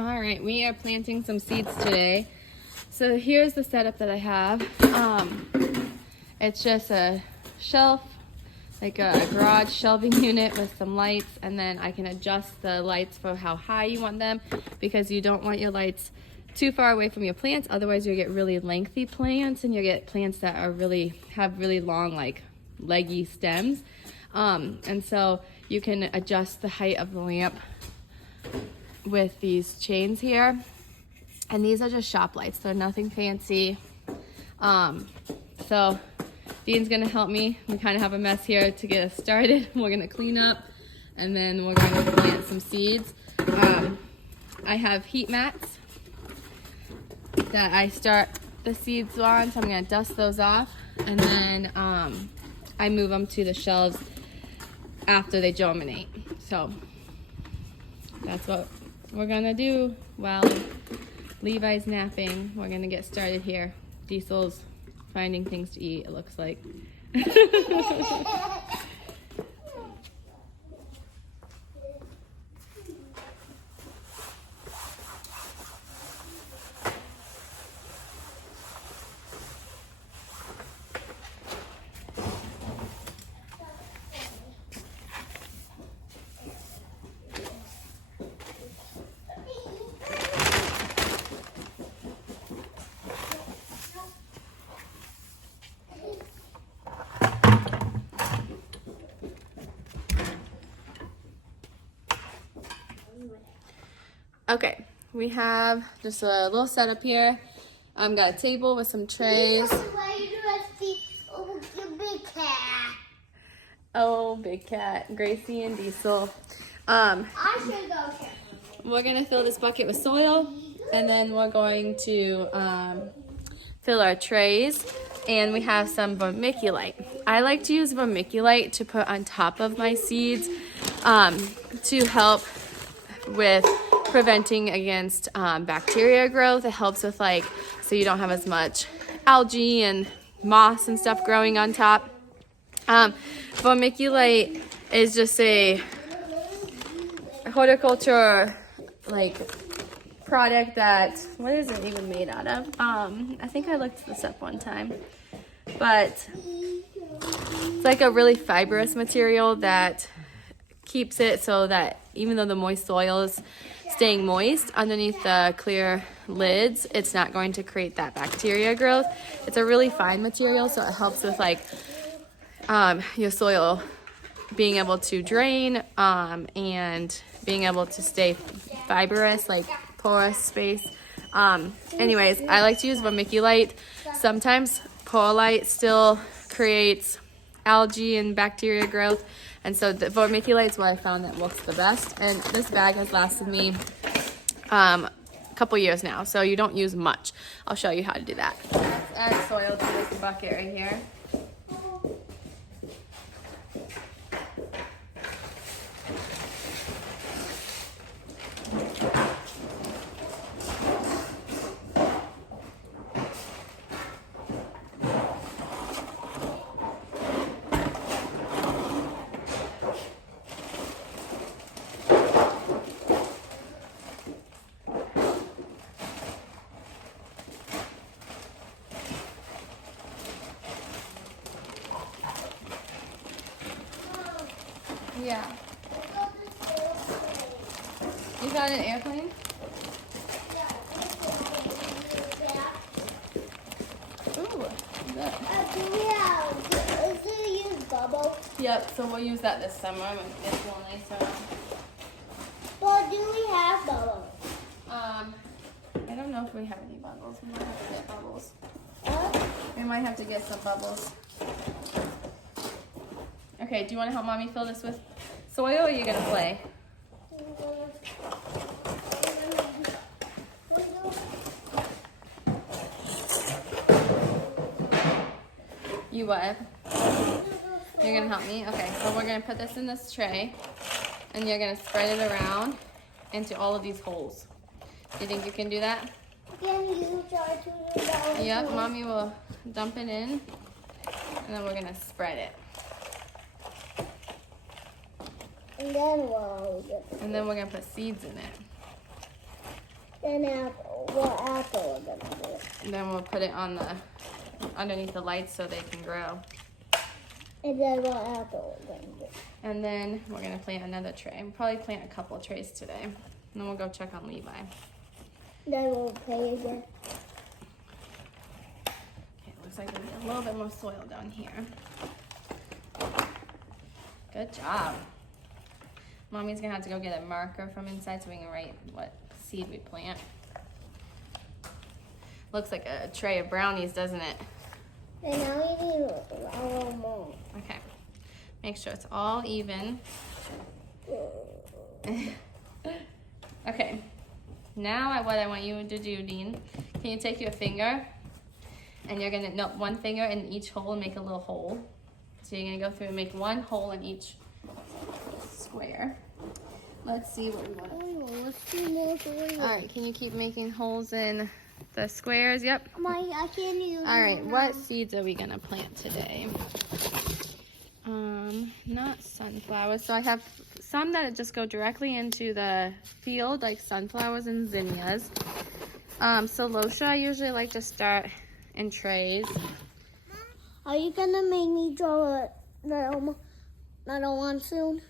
All right, we are planting some seeds today. So here's the setup that I have. It's just a shelf, like a garage shelving unit with some lights, and then I can adjust the lights for how high you want them, because you don't want your lights too far away from your plants, otherwise you'll get really lengthy plants and you'll get plants that are have really long, like leggy stems. And so you can adjust the height of the lamp with these chains here, and these are just shop lights, so nothing fancy. So Dean's gonna help me. We kind of have a mess here to get us started. We're gonna clean up, and then we're going to plant some seeds. I have heat mats that I start the seeds on, so I'm gonna dust those off, and then I move them to the shelves after they germinate. So that's what we're gonna do while Levi's napping. We're gonna get started here. Diesel's finding things to eat, it looks like. Okay, we have just a little setup here. I've got a table with some trays. Oh, big cat, Gracie and Diesel. We're gonna fill this bucket with soil, and then we're going to fill our trays. And we have some vermiculite. I like to use vermiculite to put on top of my seeds to help with preventing against bacteria growth. It helps with, like, so you don't have as much algae and moss and stuff growing on top. Vermiculite is just a horticulture like product that, what is it even made out of? I think I looked this up one time, but it's like a really fibrous material that keeps it so that even though the moist soil is staying moist underneath the clear lids, it's not going to create that bacteria growth. It's a really fine material, so it helps with, like, your soil being able to drain and being able to stay fibrous, like porous space. Anyways, I like to use vermiculite. Sometimes perlite still creates algae and bacteria growth, and so the vermiculite is what I found that works the best. And this bag has lasted me a couple years now, so you don't use much. I'll show you how to do that. Let's add soil to this bucket right here. Yeah. You got an airplane? Ooh, good. Is it use bubbles? Yep, so we'll use that this summer when it gets a little nicer. But do we have bubbles? I don't know if we have any bubbles. We might have to get bubbles. Huh? We might have to get some bubbles. Okay, do you want to help Mommy fill this with soil, or are you going to play? You what? You're going to help me? Okay, so we're going to put this in this tray, and you're going to spread it around into all of these holes. Do you think you can do that? Can you try to do that? Yep, Mommy will dump it in, and then we're going to spread it. And then we'll And then we're going to put seeds in it. Then what apple we're gonna do? And then we'll put it on the underneath the lights so they can grow. And then what apple we're gonna do? And then we're gonna plant another tray. We'll probably plant a couple of trays today. And then we'll go check on Levi. Then we'll play again. Okay, looks like we need a little bit more soil down here. Good job. Mommy's gonna have to go get a marker from inside so we can write what seed we plant. Looks like a tray of brownies, doesn't it? And now we need a little more. Okay. Make sure it's all even. Okay. Now what I want you to do, Dean, can you take your finger and you're gonna, no, one finger in each hole and make a little hole. So you're gonna go through and make one hole in each square. Let's see what we want. Oh, let's do more soil. All right, can you keep making holes in the squares? Yep. I can't use All right, what seeds are we gonna plant today? Not sunflowers. So I have some that just go directly into the field, like sunflowers and zinnias. Celosia, I usually like to start in trays. Are you gonna make me draw another one soon?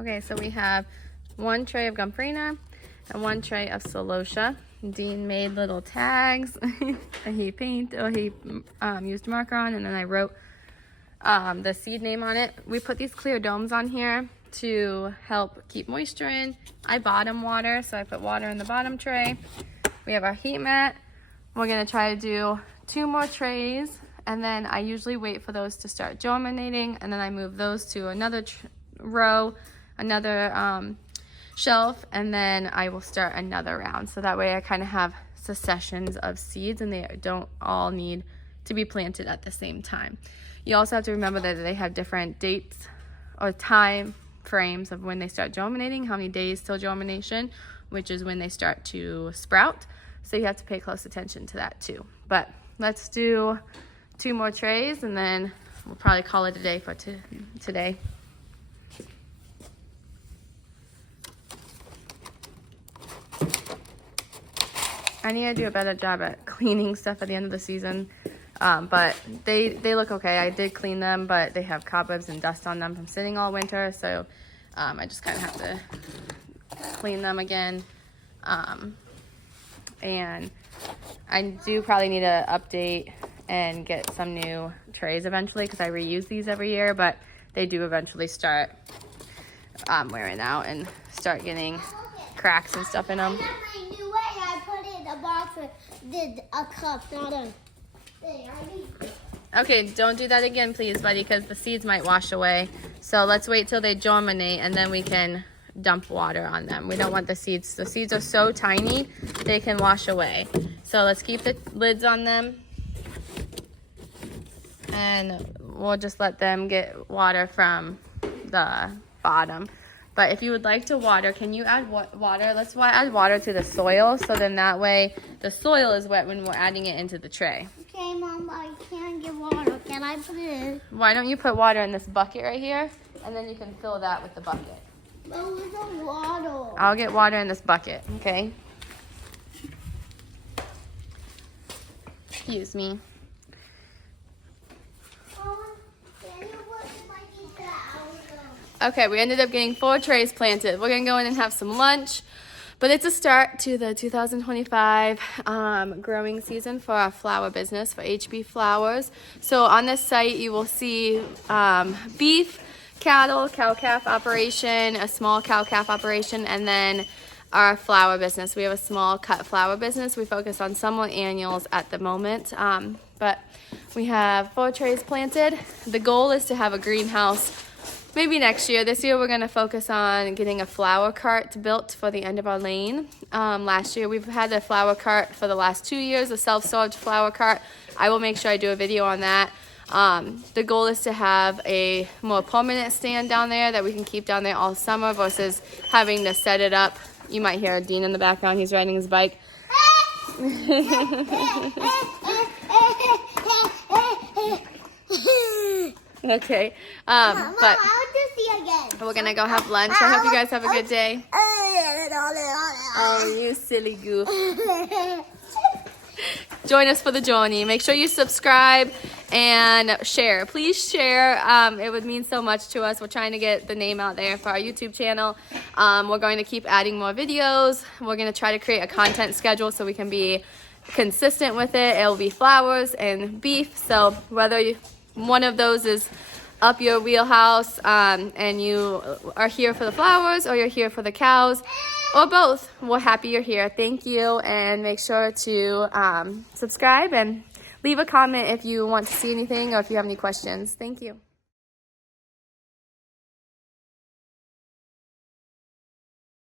Okay, so we have one tray of Gumprina and one tray of Celosia. Dean made little tags that he used marker on, and then I wrote the seed name on it. We put these clear domes on here to help keep moisture in. I bottom water, so I put water in the bottom tray. We have our heat mat. We're gonna try to do 2 more trays, and then I usually wait for those to start germinating, and then I move those to another row, another shelf, and then I will start another round. So that way I kind of have successions of seeds and they don't all need to be planted at the same time. You also have to remember that they have different dates or time frames of when they start germinating, how many days till germination, which is when they start to sprout. So you have to pay close attention to that too. But let's do 2 more trays and then we'll probably call it a day for today. I need to do a better job at cleaning stuff at the end of the season, but they look okay. I did clean them, but they have cobwebs and dust on them from sitting all winter, so I just kind of have to clean them again. And I do probably need to update and get some new trays eventually because I reuse these every year, but they do eventually start wearing out and start getting cracks and stuff in them. Did a cup, not a thing. Okay, don't do that again, please, buddy, because the seeds might wash away. So let's wait till they germinate, and then we can dump water on them. We don't want the seeds. The seeds are so tiny, they can wash away. So let's keep the lids on them, and we'll just let them get water from the bottom. But if you would like to water, can you add water? Let's add water to the soil, so then that way the soil is wet when we're adding it into the tray. Okay, Mom, I can't get water. Can I put it in? Why don't you put water in this bucket right here, and then you can fill that with the bucket. But with the water. I'll get water in this bucket, okay? Excuse me. Okay, we ended up getting 4 trays planted. We're gonna go in and have some lunch, but it's a start to the 2025 growing season for our flower business, for HB Flowers. So on this site, you will see beef, cattle, cow-calf operation, a small cow-calf operation, and then our flower business. We have a small cut flower business. We focus on somewhat annuals at the moment, but we have 4 trays planted. The goal is to have a greenhouse maybe next year. This year we're going to focus on getting a flower cart built for the end of our lane. Last year we've had a flower cart for the last 2 years, a self-storage flower cart. I will make sure I do a video on that. The goal is to have a more permanent stand down there that we can keep down there all summer versus having to set it up. You might hear Dean in the background. He's riding his bike. Okay, but we're gonna go have lunch. I hope you guys have a good day. Oh, you silly goof. Join us for the journey. Make sure you subscribe and share. Please share. It would mean so much to us. We're trying to get the name out there for our YouTube channel. We're going to keep adding more videos. We're going to try to create a content schedule so we can be consistent with it. It'll be flowers and beef. So whether one of those is up your wheelhouse and you are here for the flowers or you're here for the cows, or both, we're happy you're here. Thank you, and make sure to subscribe and leave a comment if you want to see anything or if you have any questions. Thank you.